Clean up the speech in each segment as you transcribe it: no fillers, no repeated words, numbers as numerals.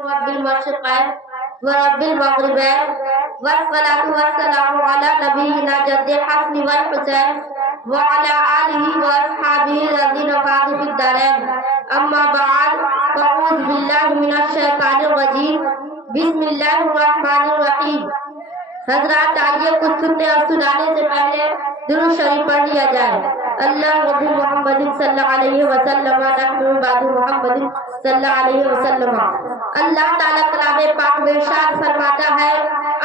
رب المشرقين ورب المغربين والصلاة والسلام على نبينا جد الحسن والحسين وعلى آله وأصحابه الذين فازوا في الدارين أما بعد فأعوذ بالله من الشيطان الرجيم بسم الله الرحمن الرحيم. حضرات آئیے کچھ سننے اور سنانے سے پہلے درود شریف پڑھ لیا جائے. اللہ نبی محمد صلی اللہ علیہ وسلم نحن بعد محمد صلی اللہ علیہ وسلم. اللہ تعالیٰ کلام پاک میں ارشاد فرماتا ہے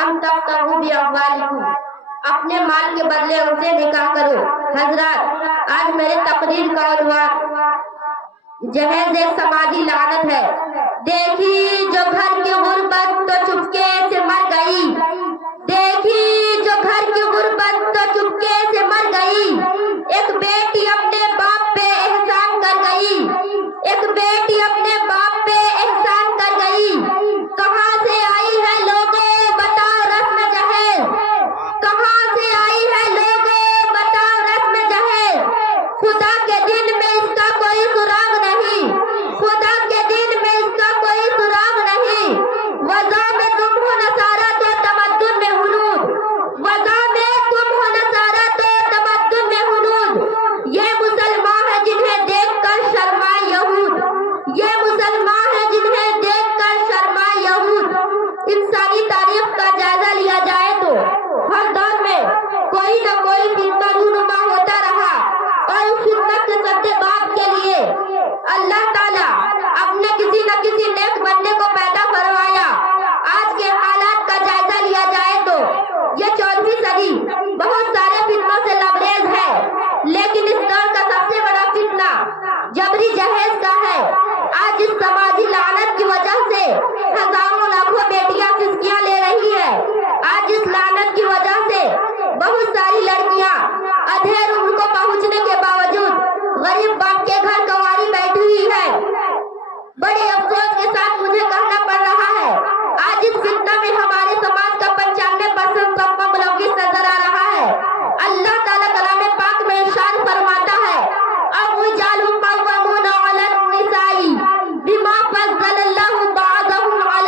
ام تبتغوا باموالکم، اپنے مال کے بدلے ان سے نکاح کرو. حضرات آج میرے تقریر کا عنوان جہیز ایک سماجی لعنت ہے. دیکھی جو گھر کی غربت تو چپکے سے مر گئی، دیکھی جو گھر کی غربت تو چپکے سے مر گئی. ایک بیٹی اپنے باپ پہ احسان کر گئی، ایک بیٹی اپنے باپ پہ احسان کر گئی. کہاں سے آئی ہے لوگے بتاؤ رسم جہیز، کہاں سے آئی ہے لوگے بتاؤ رسم جہیز. خدا کے دن میں اس کا کوئی سراغ نہیں، خدا کے دن میں اس کا کوئی سراغ نہیں. وضع میں تم ہو نصارہ تو تمدن میں ہنود، وضع میں تم ہو نصارہ تو تمدن میں ہنود. یہ مسلمان ہے جنہیں دیکھ کر شرمائے یہود، یہ مسلمان ہے جنہیں دیکھ کر شرمائے یہود. انسانی تاریخ کا جائزہ لیا جائے تو ہر دور میں کوئی نہ کوئی فتنہ رونما ہوتا رہا، اور اس فتنہ کے سبب کے لیے اللہ تعالیٰ اپنے کسی نہ کسی نیک بندے کو پیدا کروایا. آج کے حالات کا جائزہ لیا جائے تو یہ 14ویں صدی بہت سارے فتنوں سے لبریز ہے، لیکن اس دور کا سب سے بڑا فتنہ جبری جہیز کا ہے. آج اس سماجی لعنت کی وجہ سے ہزاروں لاکھوں بیٹیاں فسکیاں لے رہی ہے. آج اس لعنت کی وجہ سے بہت ساری لڑکیاں ادھیر عمر کو پہنچنے کے باوجود غریب باپ کے گھر کنواری بیٹھی ہوئی ہے. بڑے افسوس کے ساتھ مجھے کہنا پڑ رہا ہے آج اس فتنہ میں ہمارے سماج کا 95% طبقہ ملوث نظر آ رہا ہے. اللہ تعالیٰ کلام پاک میں ارشاد فرماتا ہے الرجال قوامون علی النساء بما فضل اللہ بعضهم علی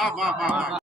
واہ واہ واہ واہ